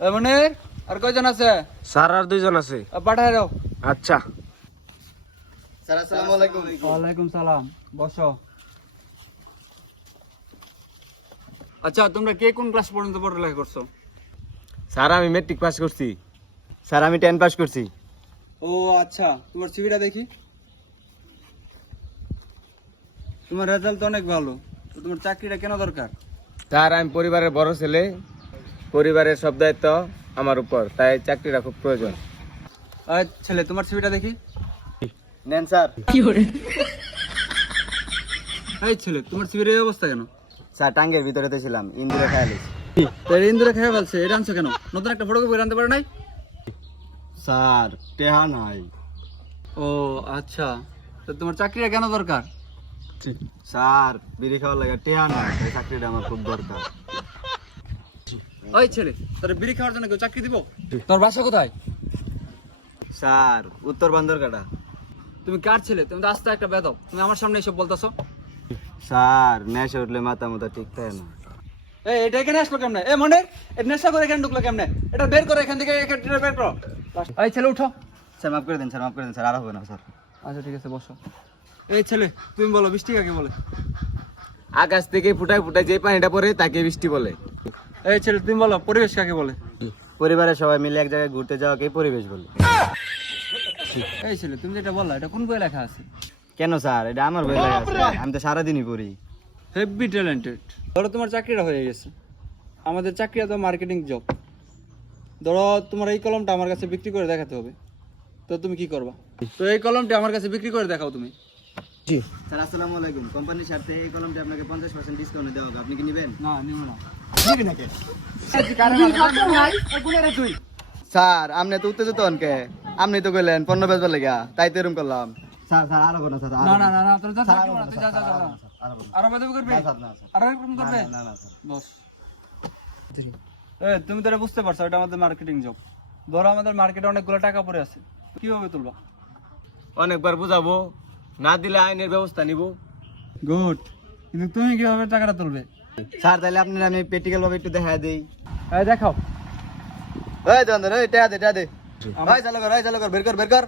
মনির আর কয়জন আছে? স্যার আর 2 জন আছে। পাঠায় দাও। আচ্ছা স্যার আসসালামু আলাইকুম। ওয়ালাইকুম সালাম, বসো। আচ্ছা, তোমরা কে কোন ক্লাস পর্যন্ত পড়ালেখা করছো? স্যার আমি মেট্রিক পাস করছি। স্যার আমি 10 পাস করছি। ও আচ্ছা, তোমার সিভিটা দেখি। তোমার রেজাল্ট অনেক ভালো, তো তোমার চাকরিটা কেন দরকার? স্যার আমি পরিবারের বড় ছেলে, পরিবারের সব দায়িত্ব আমার উপর, তাই চাকরিটা খুব প্রয়োজন। ছেলে, তোমার সিভিটা দেখি। নেন স্যার। এই ছেলে, তোমার সিভির এই অবস্থা কেন? স্যার টাঙ্গের ভিতরে তো ছিলাম, ইন্দুরে খায়ালিস। ইন্দুরে খেয়ে ফেলছে, এটা আনছো কেন? নতুন একটা ফটোকপি আনতে পারে নাই? স্যার টেহা নাই। ও আচ্ছা, তো তোমার চাকরিটা কেন দরকার? স্যার বিড়ি খাওয়ার লাগে টেহা নাই, তাই চাকরিটা আমার খুব দরকার। ওই ছেলে, তোর বিড়ি খাওয়ার জন্য কেউ চাকরি দিব? তোর বাসা কোথায়? স্যার উত্তর বান্দরকাটা। তুমি কার ছেলে? তুমি তো আস্তে একটা বেদব, তুমি আমার সামনে এসব বলতেছো। স্যার নেশা উঠলে মাথা মাথা ঠিক থাকে না। এটা এখানে আসলো কেমনে? মনে এটা নেশা করে এখানে ঢুকলো কেমনে? এটা বের করো এখান থেকে, এটা বের করো। এই ছেলে উঠো। স্যার মাফ করে দেন, স্যার মাফ করে দেন, স্যার আর হবে না স্যার। আচ্ছা ঠিক আছে, বসো। এই ছেলে, তুমি বলো বৃষ্টি কাকে বলে? আকাশ থেকে ফুটায় ফুটায় যে পানিটা পড়ে তাকে বৃষ্টি বলে। এই ছেলে, তুমি বলো পরিবেশ কাকে বলে? পরিবারের সবাই মিলে এক জায়গায় ঘুরতে যাওয়াকেই পরিবেশ বলে। এই ছেলে, তুমি যেটা বললা এটা কোন বই লেখা আছে? কেন স্যার, এটা আমার বই লেখা আছে, আমি তো সারাদিনই পড়ি। Heavy talented. ধরো তোমার চাকরিটা হয়ে গেছে, আমাদের চাকরিটা তো মার্কেটিং জব। ধরো তোমার এই কলমটা আমার কাছে বিক্রি করে দেখাতে হবে, তো তুমি কি করবা? তো এই কলমটা আমার কাছে বিক্রি করে দেখাও তুমি। জি স্যার আসসালামু আলাইকুম। কোম্পানির স্বার্থে এই কলমটি আপনাকে 50% ডিসকাউন্ট দেওয়া হবে, আপনি কি নেবেন? না, নিব না। স্যার আপনি তো উত্তেজিত হন কে? আপনি তো কইলেন পণ্য বেচবার লাগা, তাই তো এরকম করলাম। স্যার স্যার আর হবে না স্যার। না না না না, তোর যা চাকরি করা, তুই যা যা যা। আর বেদবি করবি? আর এরকম করবে? বস। তুমি তো এটা বুঝতে পারছো, এটা আমাদের মার্কেটিং জব। ধরো আমাদের মার্কেটে অনেকগুলো টাকা পড়ে আছে, কিভাবে তুলবা? অনেকবার বুঝাবো, না দিলে আইনের ব্যবস্থা নিব। গুড, কিন্তু তুমি কিভাবে টাকাটা তুলবে? স্যার তাহলে আপনার আমি প্র্যাকটিক্যাল ভাবে একটু দেখা দেই। দেখাও। এই দন্দর, এই টাকা দে, টাকা দে। ভাই চালু কর, বের কর বের কর।